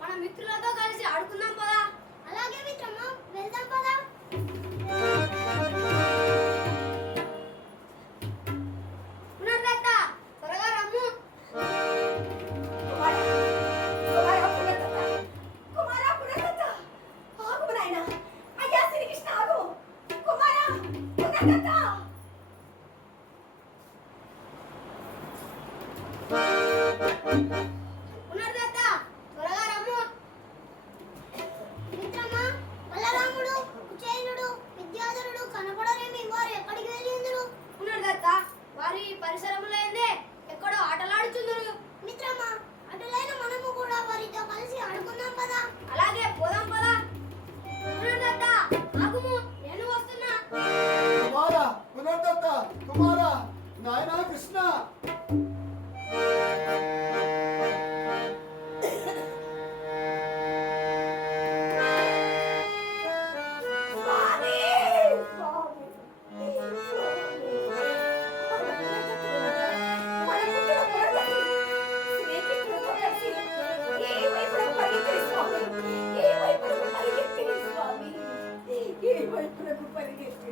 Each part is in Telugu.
మన మిత్రులతో కలిసి ఆడుకుందాం పదా. అలాగే మిత్రమా, వెళ్దాం పదా. త్వరగా రమ్ము. మిత్రమా, బలరాముడు, కుచేలుడు, విద్యాధరుడు కనపడరేమి? వారు ఎక్కడికి వెళ్ళిందరు? వారి పరిసరంలో ఏందే ఎక్కడో ఆటలాడుచుందరు. మిత్రమా, అటులైన మనము కూడా వారితో కలిసి ఆడుకుందాం పదా. అలాగే పోదాం పదా. ఆగుము, నేను వస్తున్నా. కుమారా పునర్దత్త, కుమారా నాయనా కృష్ణ.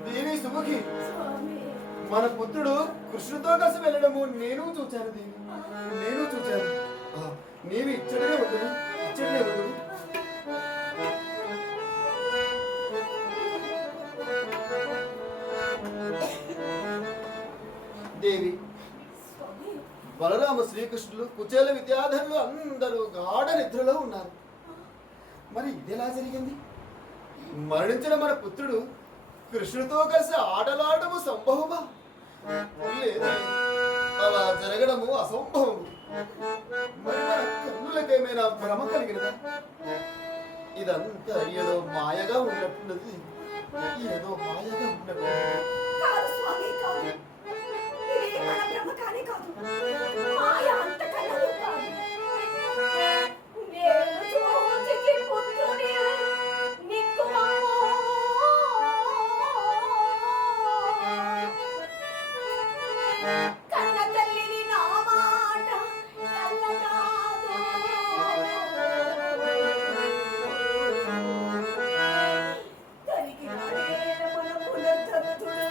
దేవి సుముఖి, మన పుత్రుడు కృష్ణుతో కలిసి వెళ్ళడము నేను చూచాను. దేవి నేను చూచాను. నీవి ఇచ్చడనే ఉండదు, ఇచ్చడనే ఉండదు. దేవి, బలరామ శ్రీకృష్ణులు కుచేల విద్యాధరులు అందరూ గాఢ నిద్రలో ఉన్నారు. మరి ఇదెలా జరిగింది? మరణించిన మన పుత్రుడు కృష్ణుడితో కలిసి ఆటలాడము సంభవమా? లేదు, అలా జరగడము అసంభవము. మరి మన కన్నులకేమైనా భ్రమ కలిగినదా? ఇదంతా ఏదో మాయగా ఉన్నట్టున్నది, ఏదో మాయగా ఉన్నట్టున్నది. కాదు స్వామి, కాదు. ఇది మన భ్రమ కానే కాదు. మాయ అంతకన్నా కాదు. నేను చూచితి పుత్రుని నిక్కుమము. కన్న తల్లిని నా మాట ఎల్లగాదు. తరికి రాడేల మన పునర్దత్తుడు,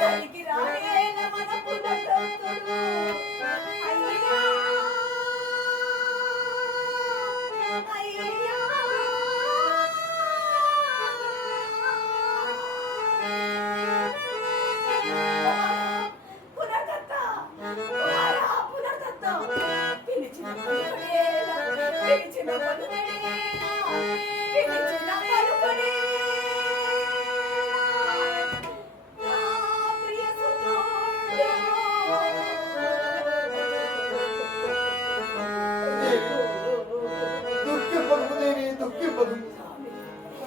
తరికి రాడేల మన పునర్దత్తుడు. అయ్యా అయ్యా పునర్దత్త, కుమారా పునర్దత్త, పిలిచిన పలుకడేల, పిలిచిన పలుకడేల, పిలిచిన పలుకడేల. నా ప్రియ సుతుడు. దుఃఖిపదుము దేవి, దుఃఖిపదుము.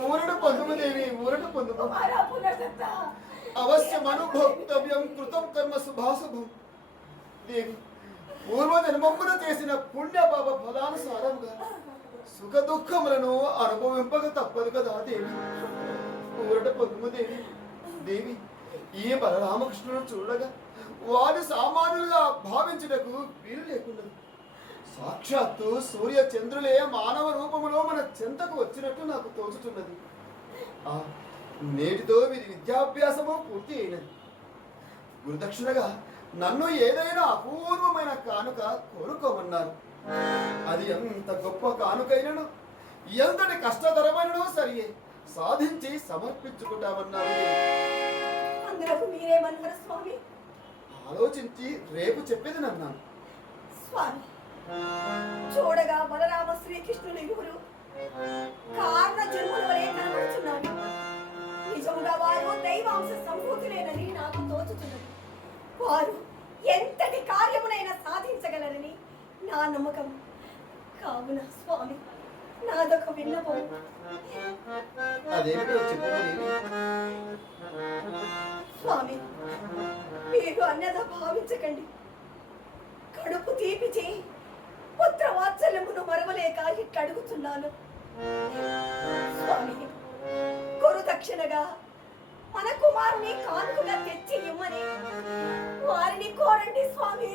ఊరడు పొందుము దేవి, ఊరడు పొందుము. కుమారా పునర్దత్త, అవశ్యం అనుభోక్తవ్యం కృతం కర్మ శుభాశుభం. దేవి, పూర్వ జన్మమున చేసిన పుణ్య పాప ఫలానుసారముగా సుఖ దుఃఖములను అనుభవింపక తప్పదు కదా దేవి. ఊరట పొందుము దేవి. దేవి, ఈ బలరామకృష్ణులను చూడగా వారు సామాన్యులుగా భావించుటకు వీలు లేకున్నది. సాక్షాత్తు సూర్య చంద్రులే మానవ రూపములో మన చెంతకు వచ్చినట్టు నాకు తోచుతున్నది. నేటితో వీరి విద్యాభ్యాసము పూర్తి అయినది. గురుదక్షిణగా నన్ను ఏదైనా అపూర్వమైన కానుక కోరుకోమన్నారు. అది ఎంత గొప్ప కానుకైనను, ఎంతటి కష్టతరమైనను సరియే సాధించి సమర్పించుకుంటామన్నారు. అందరకు మీరేమన్నారు స్వామి? ఆలోచించి రేపు చెప్పేది నన్నాను. స్వామి, చూడగా బలరామ శ్రీకృష్ణులు ఇరువురు కారణ జన్ముల వలె కనబడుతున్నారు. నిజముగా వారు దైవాంశ సంభూతులేనని నాకు తోచుతున్నది. వారు ఎంతటి కార్యమునైనా సాధించగలరని నా నమ్మకం. కావున స్వామి, నాదొక విన్నపం. అదేమిటో చెప్పండి. స్వామి, మీరు అన్నదా భావించకండి. కడుపు తీపిచి పుత్ర వాత్సల్యమును మరవలేక ఇట్లడుగుతున్నాను. స్వామి, గురు దక్షిణగా మన కుమారుని కానుకగా తెచ్చి ఇమ్మని వారిని కోరండి స్వామి,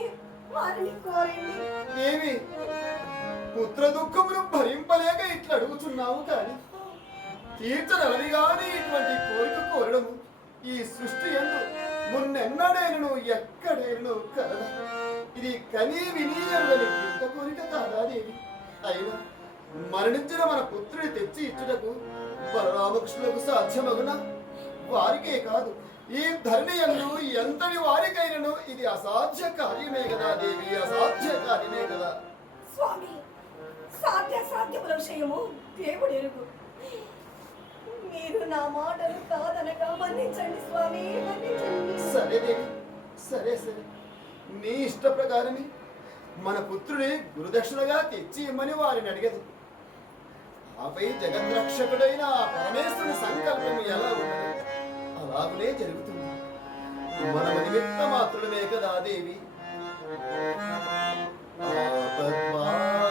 వారిని కోరండి. దేవి, పుత్ర దుఃఖమును భరింపలేక ఇట్లా అడుగుచున్నావు కానీ తీర్చగలది కానీ ఇటువంటి కోరిక కోరడము ఈ సృష్టి ఎందు మున్నెన్నడైనను ఎక్కడైనను కలదా. ఇది కనీ విని ఎరుగని ఇంత కోరిక కాదా దేవి. అయినా మరణించిన మన పుత్రుని తెచ్చి ఇచ్చుటకు బలరామకృష్ణులకు సాధ్యమగునా? వారికే కాదు, ఈ ధరణి యందు ఎంతటి వారికైనను ఇది అసాధ్య కార్యమే కదా దేవి, అసాధ్య కార్యమే కదా. స్వామి, సాధ్య సాధ్యముల విషయము దేవుడు ఎరుగు. మీరు నా మాటలు కాదనగా మన్నించండి స్వామి, మన్నించండి. సరే దేవి, సరే సరే, నీ ఇష్ట ప్రకారమే మన పుత్రుని గురుదక్షిణగా తెచ్చి ఇమ్మని వారిని అడిగదు. ఆపై జగద్రక్షకుడైన ఆ పరమేశ్వరుని సంకల్పం ఎలా ఉన్నది అలాగనే జరుగుతుంది. మన నిమిత్త మాత్రమే కదా దేవి. ఆపద్బాంధవుడా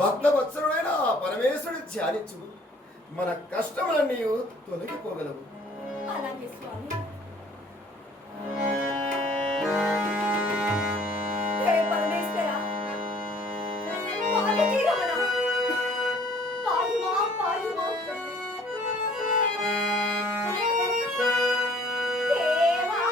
భక్తవత్సరుడైన ఆ పరమేశ్వరుడు ధ్యానించు, మన కష్టములన్నీ తొలగిపోగలవు. అలాగే స్వామి. హే పరమేశ్వర, పార్వతీ రమణ, పాయుమా పాయుమా. దేవా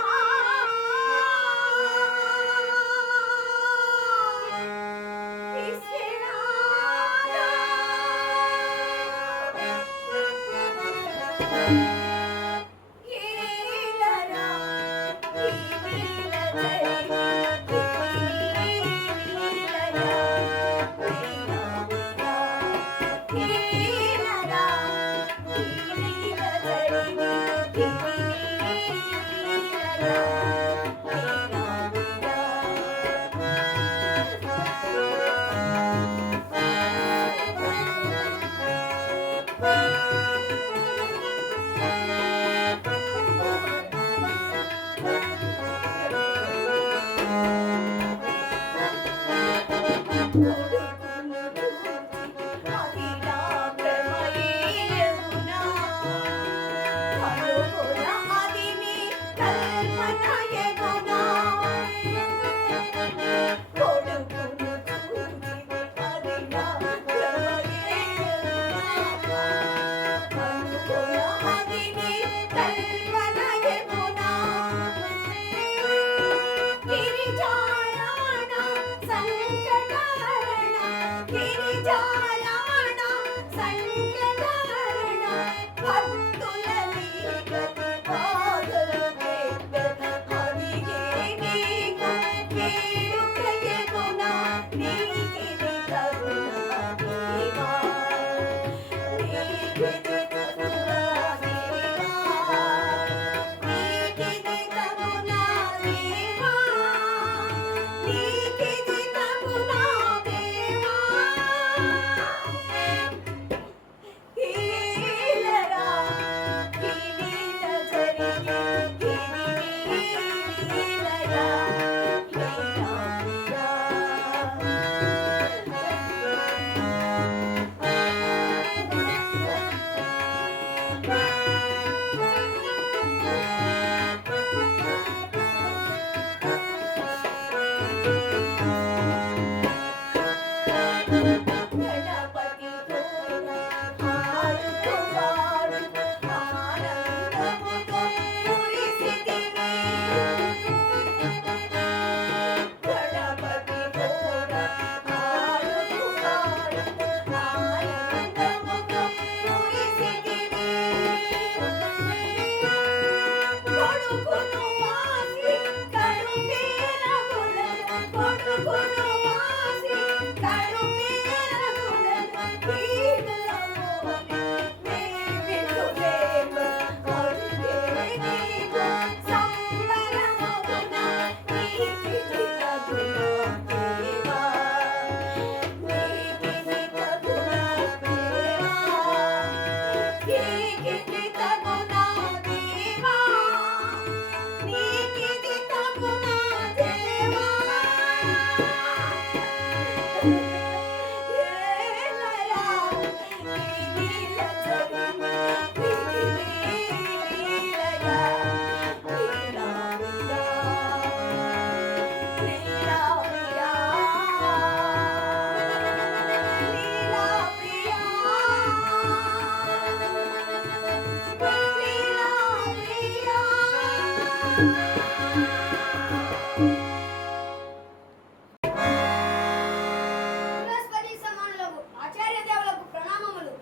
బృహస్పతి సమానులకు ఆచార్య దేవులకు ప్రణామములు.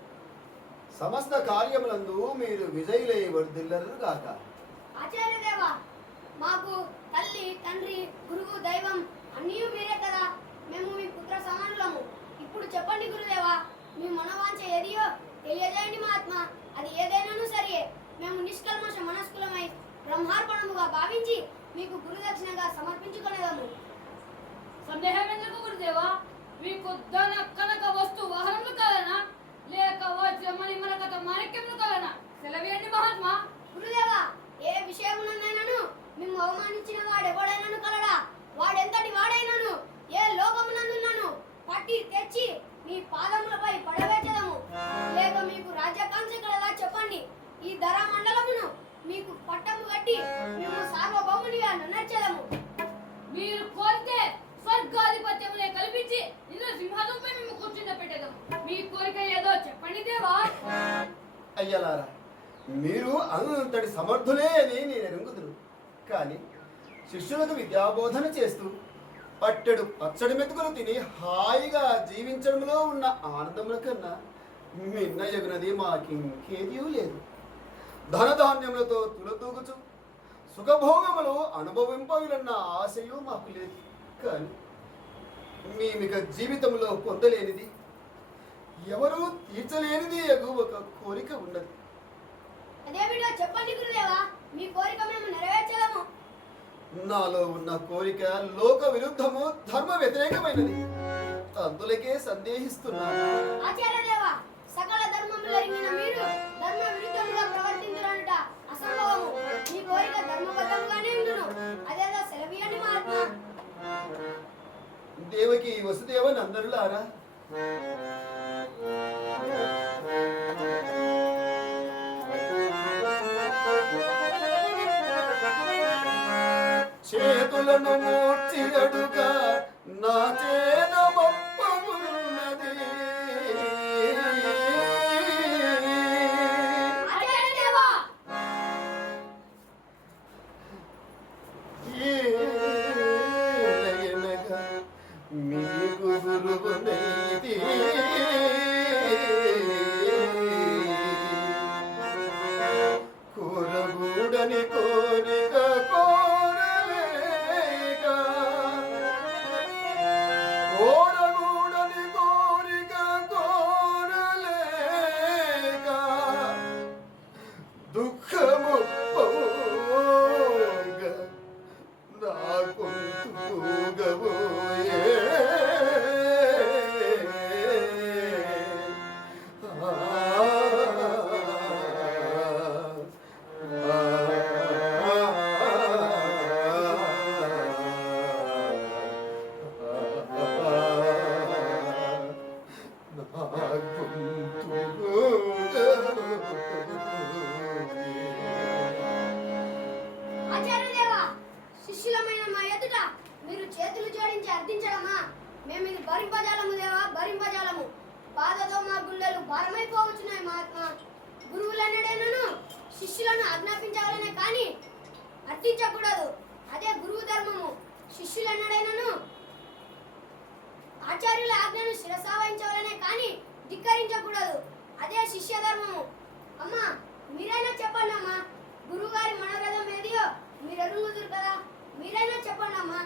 సమస్త కార్యములందు మీరు విజయులై వర్ధిల్లరు గాక. ఆచార్య దేవ, మాకు తల్లి, తండ్రి, గురువు, దైవం అన్నీ మీరే కదా. మేము మీ పుత్ర సమానులము. ఇప్పుడు చెప్పండి గురుదేవా, మీ మనవాంఛ ఏదియో తెలియజేయండి మహాత్మా. అది ఏదైనాను సరే మేము నిష్కల్మష మనస్కులమై బ్రహ్మార్పణముగా భావించి మీకు గురుదక్షిణగా సమర్పించుకునేదాము. సందేహం ఎందుకు గురుదేవా? మీకు ధన కనక వస్తు వాహనములు కలనా, లేక వజ్రమణి మనకత మాణిక్యములు కలనా? సెలవేయండి మహాత్మా. గురుదేవా, ఏ విషయమునందైనను మేము అవమానించిన వాడెవడైనను కలడా? వాడెంతటి వాడైనను ఏ లోకమునందున్నను పట్టి తెచ్చి మీ పాదములపై పడవేచదము. లేక మీకు రాజ్యకాంక్ష కలదా చెప్పండి. ఈ ధర మండలమును మీకు పట్టము కట్టి మేము సార్వభౌమునిగా నన్నర్చదము. మీరు కోరితే స్వర్గాధిపత్యమునే కల్పించి ఇంద్ర సింహాసనంపై మేము కూర్చుండపెట్టేదము. మీ కోరిక ఏదో చెప్పండి దేవా. అయ్యలారా, మీరు అంతటి సమర్థులే అని నేను ఎరుగుదును. కానీ శిష్యులకు విద్యాబోధన చేస్తూ పట్టెడు పచ్చడి మెతుకులు తిని హాయిగా జీవించడంలో ఉన్న ఆనందముల కన్నా మిన్నయగునది మాకింకేదీ లేదు. ధనధాన్యములతో తులతూగుచు సుఖభోగములు అనుభవింపవిలన్న ఆశయు మాకు లేదు. కానీ మేమిక జీవితంలో పొందలేనిది, ఎవరూ తీర్చలేనిది ఎగు ఒక కోరిక ఉన్నది. అదేమిటో చెప్పండి గురుదేవా, మీ కోరిక మేము నెరవేర్చదము. నాలో ఉన్న కోరిక లోక విరుద్ధము, ధర్మ వ్యతిరేకమైనది. అందులకే సందేహిస్తున్నాను. ఆచార్య దేవా, సకల ధర్మములు ఎరిగిన మీరు ధర్మ విరుద్ధముగా ప్రవర్తించుట అసంభవము. మీ కోరిక ధర్మబద్ధముగానే ఉండును. అదేదో సెలవీయండి మహాత్మా. దేవకి వసుదేవ నందనులారా, చేతులను మూర్చి అడుగా నా చేదమప్పగున్నది. ఆచార్య దేవా, ఏలయనగా మీకు గురువునైతి. కోరగూడని కోరిక కోరలేక, కోరగూడని కోరిక కోరలేక, దుఃఖము పోగా నా గొంతుగబోయే. ఆచార్య దేవా, శిష్యులమైన మా ఎదుట మీరు చేతులు జోడించి అర్థించడమా? మేము ఇది భరింపజాలము దేవా, భరింపజాలము. బాధతో మా గుండెలు భారమైపోవచ్చున్నాయి మహాత్మా. గురువులన్నడేనను శిష్యులను ఆజ్ఞాపించగలనే కానీ అర్థించకూడదు. అదే గురువు ధర్మము. శిష్యులన్నడైనను ఆచార్యుల ఆజ్ఞను శిరసావహించవలనే కానీ ధిక్కరించకూడదు. అదే శిష్య ధర్మము. అమ్మా, మీరైనా చెప్పండి అమ్మా. గురువు గారి మనోరథం ఏదియో మీరు ఎరుగుదురు కదా, మీరైనా చెప్పండి అమ్మా.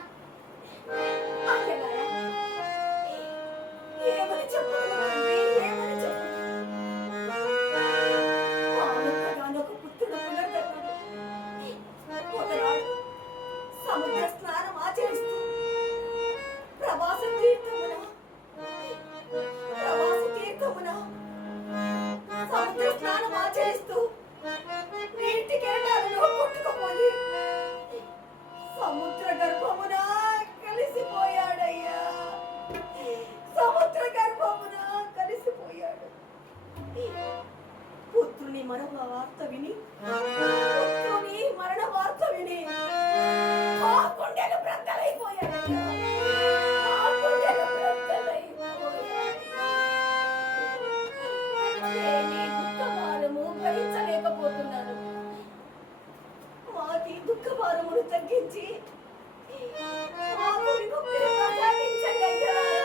దుఃఖ భారమును తగ్గించి మాకు విముక్తిని ప్రసాదించండి అయ్యలారా.